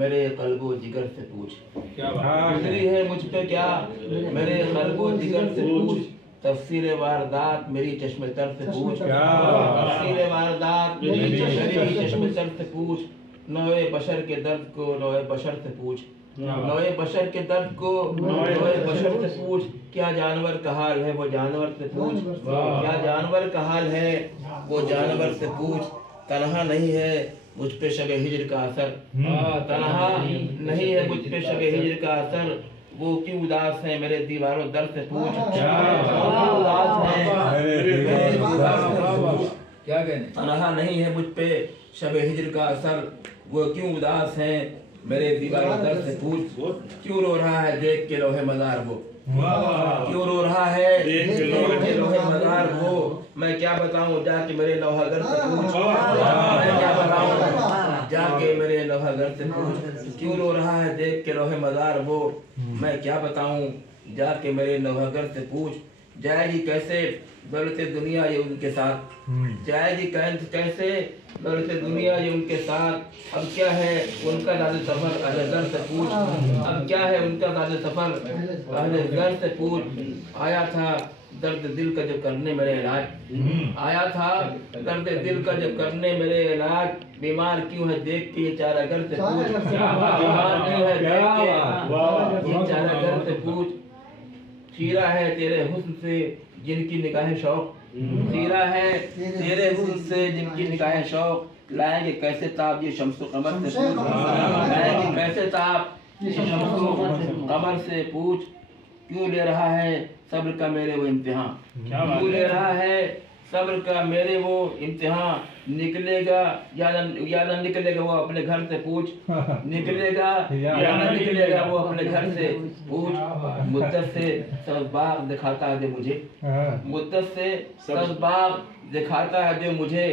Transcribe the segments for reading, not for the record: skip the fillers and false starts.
میرے قلب و جگر سے پوچھ، گزری ہے مجھ پہ کیا میرے قلب و جگر سے پوچھ، تفسیر واردات میری چشم تر سے پوچھ، تفسیر واردات میری چشم تر سے پوچھ، نوع بشر کے درد کو نوع بشر سے پوچھ، نوع بشر کے درد کو نوع بشر سے پوچھ، کیا جانور کا حال ہے وہ جانور سے پوچھ، کیا جانور کا حال ہے وہ جانور سے پوچھ، تنہا نہیں ہے مجھ پہ شب ہجر کا اثر، تنہا نہیں ہے مجھ پہ شب ہجر کا اثر، وہ کیوں اداس ہے میرے دیواروں در سے پوچھ، تنہا نہیں ہے مجھ پہ شب ہجر کا اثر، وہ کیوں اداس ہے میرے دیواروں در سے پوچھ، کیوں رو رہا ہے دیکھ کے لوح مزار وہ، کیوں رو رہا ہے دیکھ کے لوح مزار وہ، میں کیا بتاؤں جا کے میرے لوح گر سے پوچھ، میں کیا بتاؤں جا کے میرے لوح گر سے پوچھ، کیوں رو رہا ہے دیکھ کے لوح مزار وہ، میں کیا بتاؤں جا کے میرے لوح گر سے پوچھ، جائے گی کیسے دولت دنیا یہ ان کے ساتھ، جائے گی کیسے دولت دنیا یہ ان کے ساتھ، اب کیا ہے ان کا زاد سفر اہل زر سے پوچھ، اب کیا ہے ان کا زاد سفر اہل زر سے پوچھ، آیا تھا درد دل کا جب کرنے میرے علاج، آیا تھا درد دل کا جب کرنے میرے علاج، بیمار کیوں ہے دیکھ کے یہ چارہ گر سے پوچھ، بیمار کیوں ہے دیکھ کے یہ چارہ گر سے پوچھ، چیرا ہے تیرے حسن سے جن کی نگاہ شوق، چیرا ہے تیرے حسن سے جن کی نگاہ شوق، لائیں گے کیسے تاب یہ شمس و قمر سے پوچھ، لائیں گے کیسے تاب یہ شمس و قمر سے پوچھ، کیوں لے رہا ہے صبر کا میرے وہ امتحان، کیوں لے رہا ہے صبر کا میرے وہ امتحان، نکلے گا یا نہ نکلے گا وہ اپنے گھر سے پوچھ، نکلے گا یا نہ نکلے گا وہ اپنے گھر سے پوچھ، مدت سے سبزباغ دکھاتا ہے جو مجھے، مدت سے سبزباغ دکھاتا ہے جو مجھے،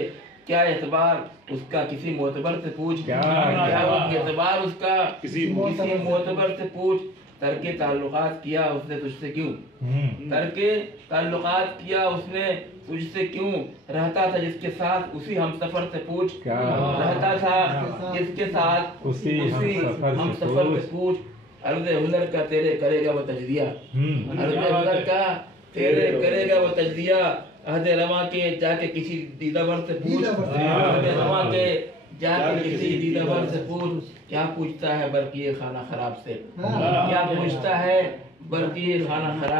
کیا اعتبار اس کا کسی معتبر سے پوچھ، کیا اعتبار اس کا کسی معتبر سے پوچھ، ترک تعلقات کیا اس نے تجھ سے کیوں، ترک تعلقات کیا اس نے تجھ سے کیوں، رہتا تھا جس کے ساتھ اسی ہم سفر سے پوچھ، رہتا تھا جس کے ساتھ اسی ہم سفر سے پوچھ، عرض ہنر کا تیرے کرے گا وہ تجزیہ، عرض ہنر کا تیرے کرے گا وہ تجزیہ، عہد رواں کے جا کے کسی دیدہ ور سے پوچھ، عہد رواں کے جا کے کسی دیدہ ور سے پوچھ، کیا پوچھتا ہے برقی خانہ خراب سے، کیا پوچھتا ہے برقی خانہ خراب